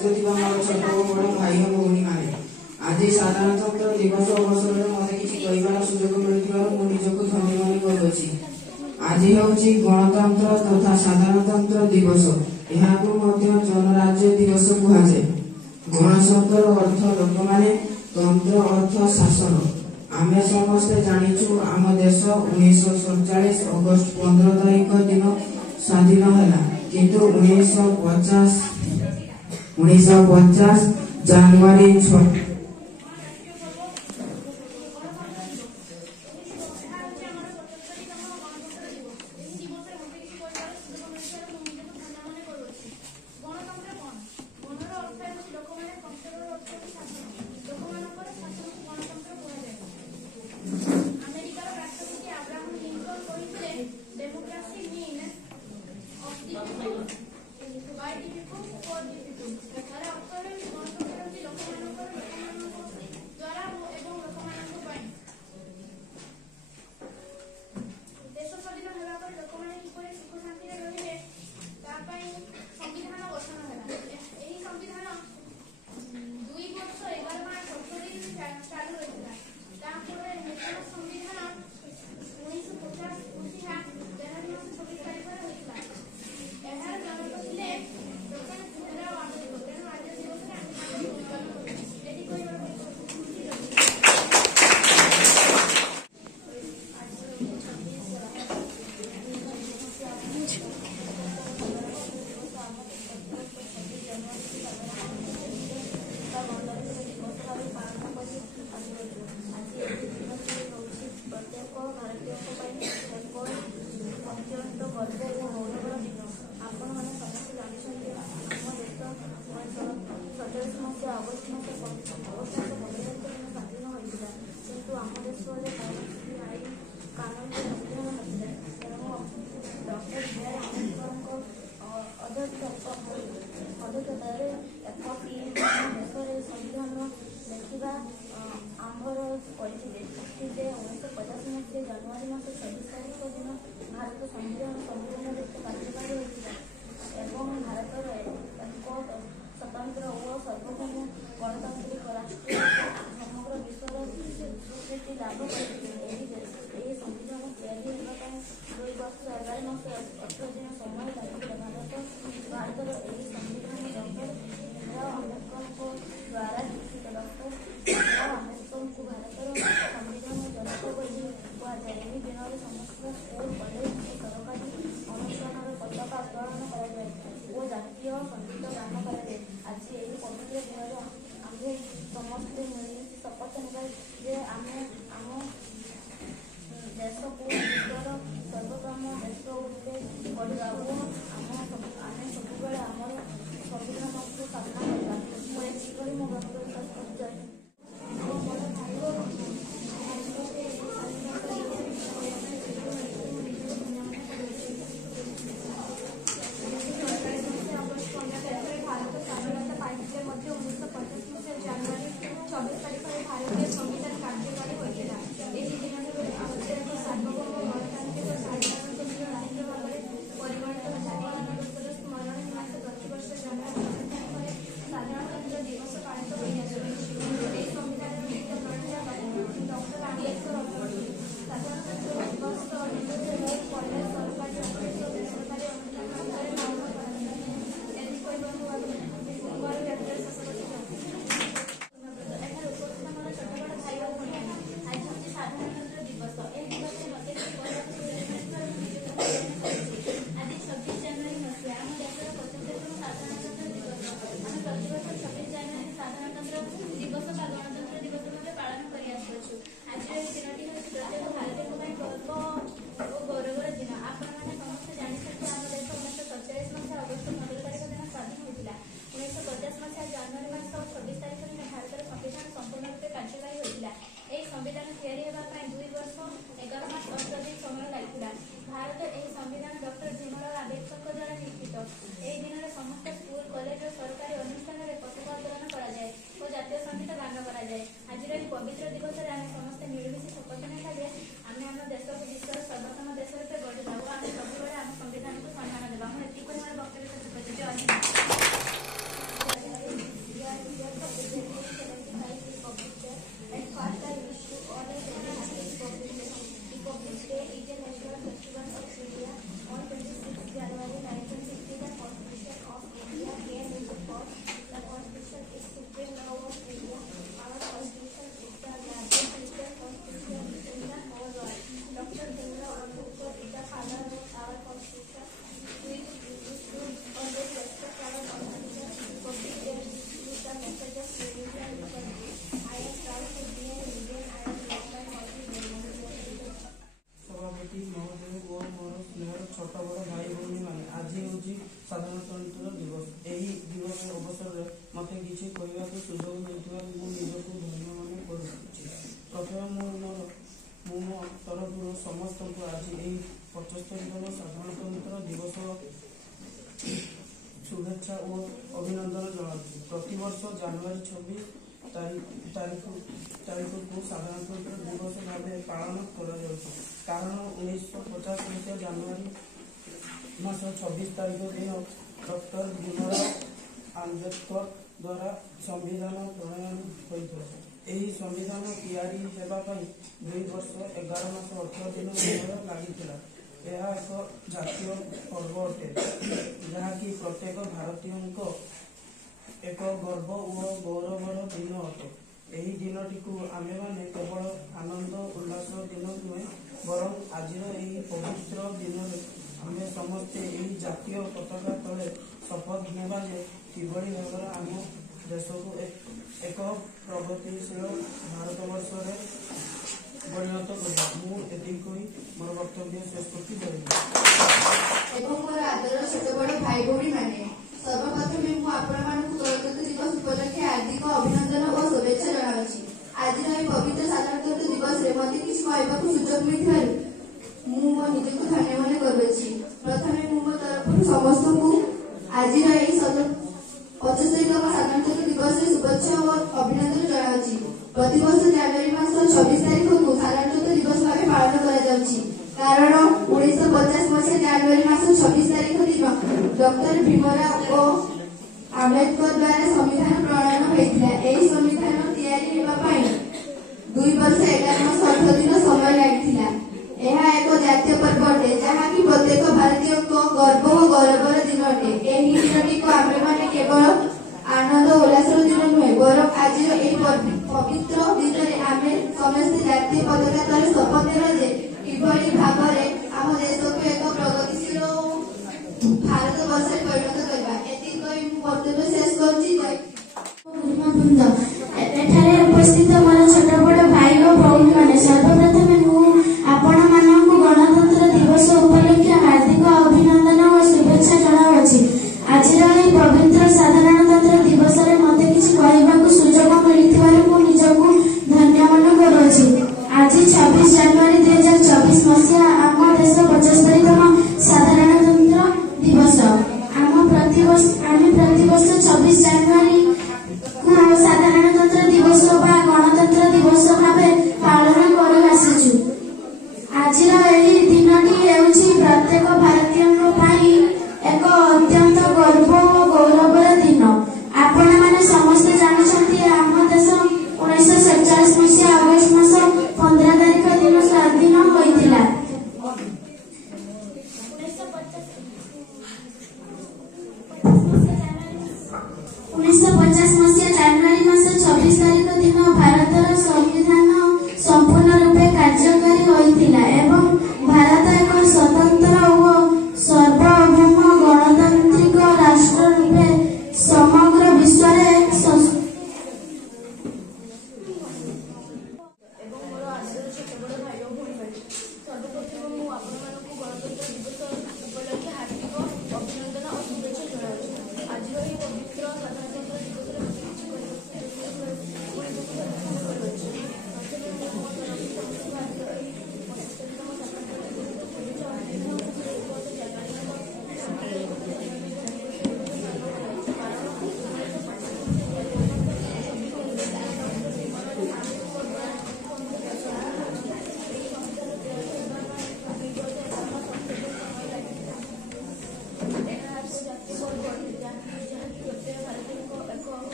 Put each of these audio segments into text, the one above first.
उपस्थित मोर छोट बड़ भाई भौणी मैंने आज साधारणतंत्र दिवस अवसर में मत किसी कहबार सुजोग मिलू धन्य मन करुच्ची। आज हूँ गणतंत्र तथा साधारणतंत्र दिवस, जनराज्य दिवस कहुए। गण शब्दर अर्थ लोक माने, तंत्र अर्थ शासन। आमे समस्ते जानिचु आम देश 1947 अगस्त 15 तारिख दिन स्वाधीन है, किंतु 1950 जनवरी 6 सभापति महोदय और मोर स्नेहर छोट बड़ भाई भौणी मैंने आज हूँ साधारणतंत्र दिवस। यही दिवस अवसर में मत किसी कहवा सुजोग मिलता निजक धन्य मन कर प्रथम मो तरफ समस्त को आज यही 75तम साधारणतंत्र दिवस शुभेच्छा और अभिनंदन जनाऊँ। प्रतिवर्ष जनवरी 26 तारीख को साधारणतंत्र दिवस भाव पालन कर कारण 1950 मसीहा जनवरी मास 26 तारीख दिन डॉक्टर भीमराव आंबेडकर द्वारा संविधान प्रणयन होता। यही संविधान तैयारी होगापाई 2 वर्ष 11 मास 18 दिन समय लगी। यह एक जातीय पर्व अटे जहाँकि प्रत्येक भारतीय एक गर्व और गौरवर दिन अटे। यही दिनटी को आमे माने केवल आनंद उल्लास दिन नुहे बरं आज यही पवित्र दिन में आमे समस्ते यही जातीय पताका तले शपथ नेबा जे किभली भाव आम देश को एक प्रगतिशील भारतवर्ष परिणत करवा। मुझे मोर वक्तव्य शेष कर सर्वप्रथम गणतंत्र दिवस उपलक्षे हार्दिक अभिनंदन और शुभेच्छा जनाऊँगी। आज पवित्र साधारणतंत्र दिवस में मत किसी कहवाक सुजोग मिलता मो निजक धन्य मन करुँच। प्रथम मो तरफ समस्त को आज 75तम साधारणतंत्र दिवस शुभेच्छा और अभिनंदन जनाऊँगी। प्रतिवर्ष जनवरी मास 26 तारीख को साधारणतंत्र दिवस भाव पालन कर कारण 1950 मसीहा जनवरी मास 26 तारीख दिन डॉक्टर भीमराव आंबेडकर द्वारा संविधान प्रणयन होता। यही संविधान तैयारी होगापाई 2 वर्ष 11 मास 18 दिन समय लगी। यह एक जातीय पर्व अटे जहाँकि प्रत्येक भारतीय गर्व और गौरवर दिन अटे। यही दिनटी को आमे माने केवल आनंद उल्लास दिन नुहे बरं आज यही पवित्र दिन में आमे समस्त जातीय पताका तले शपथ नेबा जे किभली भाव आम देश को एक प्रगतिशील भारतवर्ष परिणत करवा। वक्तव्य शेष एठारे उपस्थित मोर छोट बड़ भाई और भौणी मैंने सर्वप्रथम आपण मानक गणतंत्र दिवस उपलक्षे हार्दिक अभिनंदन और शुभेच्छा जनाऊँगी। आज पवित्र साधारणतंत्र दिवस में मत किसी कहवाक सुजोग मिलता निजक धन्य मन करुँच। आज 26 जनवरी 2024 मसीहा आम देश 75तम साधारणतंत्र दिवस। आम प्रतिवर्ष 26 जनवरी को साधारणतंत्र दिवस बा गणतंत्र दिवस भाव पालन कर आसीचु। आज यही दिनटी हेउछि प्रत्येक भारतीय एक अत्यंत गर्व और गौरवर दिन। आपण माने समस्त जानछंती आम देश 1947 मसीहा अगस्त मास 15 तारीख दिन स्वाधीन होइतिला। 1950 मसीहा जनवरी मास 26 तारीख दिन भारतर संविधान संपूर्ण रूपे कार्यकारी होइतिला एवं भारत एक स्वतंत्र और सार्वभौम गणतांत्रिक राष्ट्र रूपे समग्र विश्व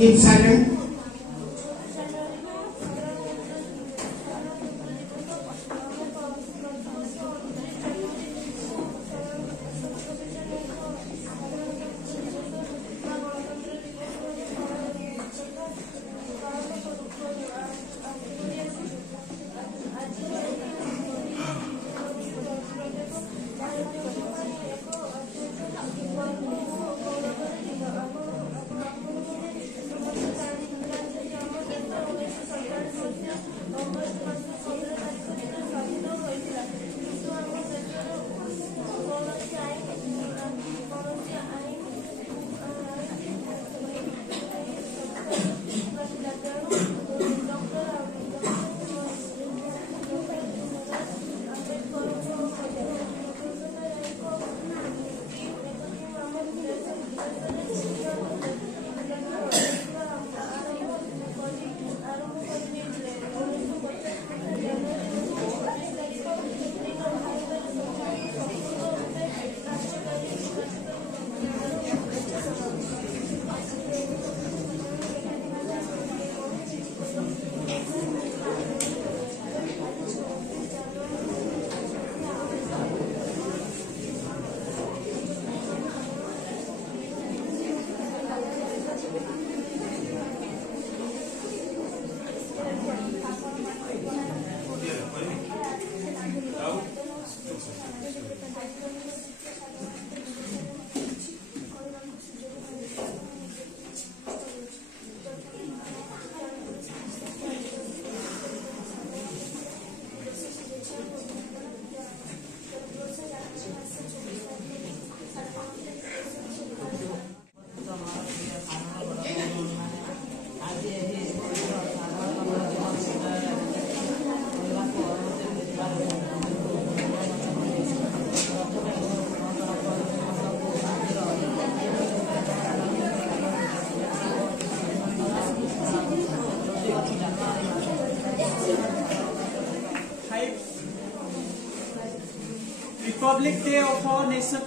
Keep silent. Republic Day of our nation,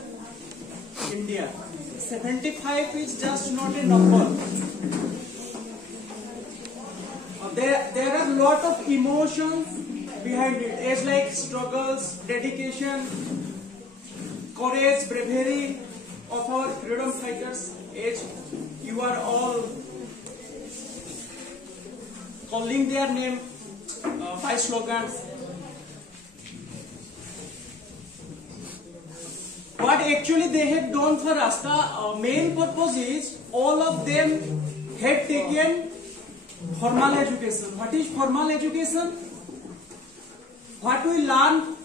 India. 75 is just not a number. There are a lot of emotions behind it, as like struggles, dedication, courage, bravery of our freedom fighters. As you are all calling their name by slogans. What actually they have done for us, the main purpose is all of them had taken formal education. What is formal education? What we learn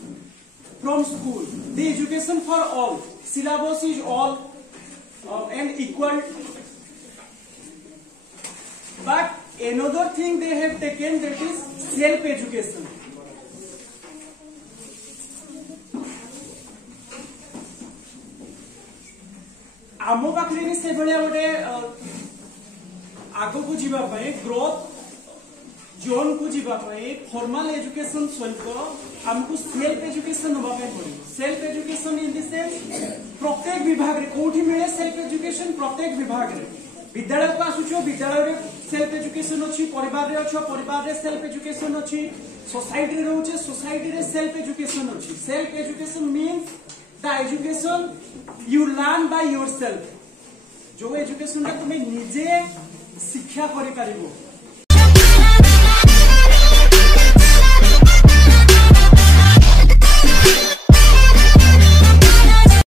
from school. The education for all. Syllabus is all and equal. But another thing they have taken, that is self-education. आम पाखे से गोटे आग को जीवाई growth zone को जीवाई formal education सहित आमको self education होगा पड़े self education in the sense प्रत्येक विभाग रे कोठी मिले सेल्फ एजुकेशन प्रत्येक विभाग रे विद्यालय को आसुछो विद्यालय रे सेल्फ एजुकेशन अछि परिवार रे अछि परिवार रे सेल्फ एजुकेशन अछि सोसाइटी रे रहउछे सोसाइटी रे सेल्फ एजुकेशन अछि self education means the education you learn by yourself जो एजुकेशन तुम निजे शिक्षा करि पारिबो